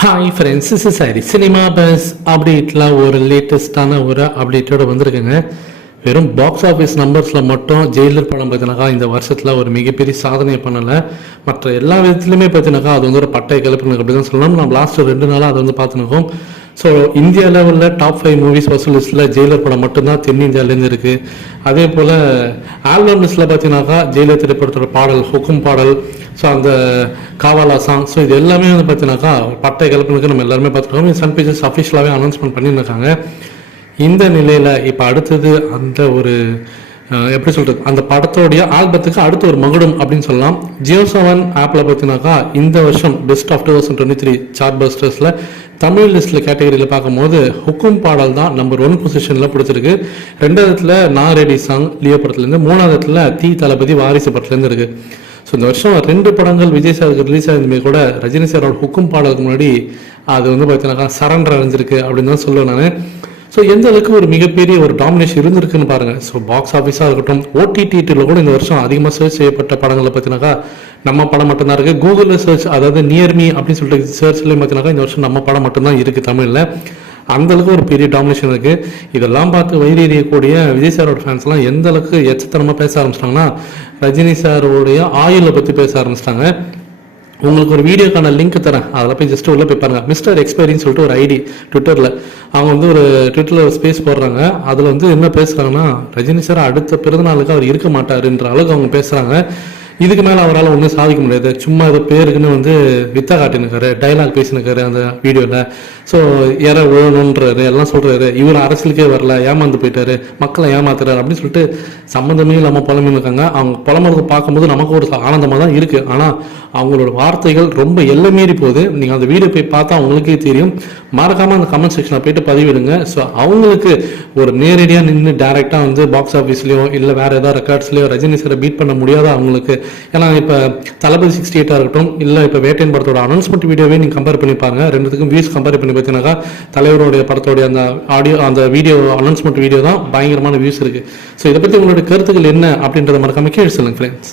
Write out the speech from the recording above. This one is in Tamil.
Hi friends is sorry cinema buzz அப்டேட்டில் ஒரு லேட்டஸ்டான ஒரு அப்டேட்டோடு வந்திருக்குங்க. வெறும் பாக்ஸ் ஆஃபீஸ் நம்பர்ஸில் மட்டும் ஜெயிலர் படம் பார்த்தினாக்கா இந்த வருஷத்தில் ஒரு மிகப்பெரிய சாதனை பண்ணலை. மற்ற எல்லா விதத்துலையுமே பார்த்தீங்கன்னாக்கா அது வந்து ஒரு பட்டை கிளப்பினு அப்படி தான் சொல்லலாம் நம்ம லாஸ்ட் ரெண்டு நாளாக அதை வந்து பார்த்துருக்கோம். ஸோ இந்தியா லெவலில் டாப் ஃபைவ் மூவிஸ் வசூல் லிஸ்ட்டில் ஜெயிலர் படம் மட்டும்தான் தென்னிந்தியாவிலேருந்து இருக்குது அதே போல் ஆல்பம் லிஸ்ட்டில் பார்த்தீங்கன்னாக்கா ஜெயிலர் திரைப்படத்தோட பாடல் ஹுக்கும் பாடல் ஸோ அந்த காவாலா சாங் ஸோ இது எல்லாமே வந்து பார்த்தீங்கன்னாக்கா பட்டை கிளப்பினுக்கு நம்ம எல்லாருமே பார்த்துருக்கோம் சன் பிக்சர்ஸ் அஃபிஷியலாகவே அனௌன்ஸ்மெண்ட் பண்ணியிருக்காங்க இந்த நிலையில் இப்போ அடுத்தது அந்த ஒரு எப்படி சொல்கிறது அந்த படத்தோடைய ஆல்பத்துக்கு அடுத்த ஒரு மகுடம் அப்படின்னு சொல்லலாம். ஜியோ செவன் ஆப்பில் பார்த்தீங்கன்னாக்கா இந்த வருஷம் best of two thousand twenty three chart பஸ்டர்ஸில் Tamil லிஸ்ட்டில் கேட்டகரியில் பார்க்கும்போது ஹுக்கும் பாடல் தான் நம்பர் ஒன் பொசிஷனில் பிடிச்சிருக்கு. ரெண்டாவதுல நான் ரெடி சாங் லியோ படத்துலேருந்து. மூணாவதுல தீ தளபதி வாரிசு படத்துலேருந்து இருக்குது ஸோ இந்த வருஷம் ரெண்டு படங்கள் விஜய் சாருக்கு ரிலீஸ் ஆகுதுமே கூட ரஜினி சாரோட ஹுக்கும் பாடலுக்கு முன்னாடி அது வந்து பார்த்தீங்கன்னாக்கா சரண்டர் அடைஞ்சிருக்கு அப்படின்னு தான் சொல்லுவேன் நான். ஸோ எந்த அளவுக்கு ஒரு மிகப்பெரிய ஒரு டாமினேஷன் இருந்திருக்குன்னு பாருங்க. ஸோ பாக்ஸ் ஆஃபீஸாக இருக்கட்டும் ஓடிடிடியில் கூட இந்த வருஷம் அதிகமாக சர்ச் செய்யப்பட்ட படங்களை பார்த்தீங்கன்னாக்கா நம்ம படம் மட்டும்தான் இருக்குது கூகுளில் சர்ச் அதாவது நியர்மி அப்படின்னு சொல்லிட்டு சர்ச்லேயும் பார்த்தீங்கன்னாக்கா இந்த வருஷம் நம்ம படம் மட்டும்தான் இருக்குது தமிழில். அந்தளவுக்கு ஒரு பெரிய டாமினேஷன் இருக்கு. இதெல்லாம் பார்த்து வயிறு எறியக்கூடிய விஜய் சாரோட ஃபேன்ஸ்லாம் எந்த அளவுக்கு எச்சத்தனமாக பேச ஆரம்பிச்சிட்டாங்கன்னா ரஜினி சாரோடைய ஆயுளை பற்றி பேச ஆரம்பிச்சிட்டாங்க. உங்களுக்கு ஒரு வீடியோக்கான லிங்க் தரேன். அதில் போய் ஜஸ்ட் உள்ளே போய் பாருங்கள் மிஸ்டர் எக்ஸ்பைரின்னு சொல்லிட்டு ஒரு ஐடி ட்விட்டரில் அவங்க வந்து ஒரு ட்விட்டரில் ஸ்பேஸ் போடுறாங்க. அதில் வந்து என்ன பேசுகிறாங்கன்னா ரஜினி சார் அடுத்த பிறந்தநாளுக்கு அவர் இருக்க மாட்டாருன்ற அளவுக்கு அவங்க பேசுகிறாங்க இதுக்கு மேலே அவரால் ஒன்றும் சாதிக்க முடியாது. சும்மா இது பேருக்குன்னு வந்து வித்தா காட்டினுக்காரு டைலாக் பேசினுக்காரு அந்த வீடியோவில் ஸோ யாரோ விழணுன்றாரு எல்லாம் சொல்கிறாரு இவர் அரசியலுக்கே வரல ஏமாந்து போயிட்டாரு. மக்களை ஏமாத்துறாரு அப்படின்னு சொல்லிட்டு சம்மந்தமே இல்லாமல் புலம்பின்னு இருக்காங்க. அவங்க புலம்புறது பார்க்கும்போது நமக்கு ஒரு ஆனந்தமாக தான் இருக்குது ஆனால் அவங்களோட வார்த்தைகள் ரொம்ப எல்லை மீறி போகுது. நீங்கள் அந்த வீடியோ போய் பார்த்தா அவங்களுக்கே தெரியும். மறக்காமல் அந்த கமெண்ட் செக்ஷனில் போயிட்டு பதிவிடுங்க. ஸோ அவங்களுக்கு ஒரு நேரடியாக நின்று டேரெக்டாக வந்து பாக்ஸ் ஆஃபீஸ்லேயோ இல்லை வேறு ஏதாவது ரெக்கார்ட்ஸ்லையோ ரஜினி சாரை பீட் பண்ண முடியாத அவங்களுக்கு? ஏன்னா இப்போ தளபதி சிக்ஸ்டி எயிட்டாக இருக்கட்டும் இல்லை இப்போ வேட்டையன் படத்தோட அனௌன்ஸ்மெண்ட் வீடியோவே நீங்கள் கம்பேர் பண்ணி பாருங்க. ரெண்டுத்துக்கும் வியூஸ் கம்பேர் பண்ணி பார்த்தீங்கன்னாக்கா தலைவருடைய படத்தோடைய அந்த ஆடியோ அந்த வீடியோ அனௌன்ஸ்மெண்ட் வீடியோ தான் பயங்கரமான வியூஸ் இருக்குது ஸோ இதை பற்றி உங்களுடைய கருத்துக்கள் என்ன அப்படின்றத மறக்காம கீழே சொல்லுங்கள் ஃப்ரெண்ட்ஸ்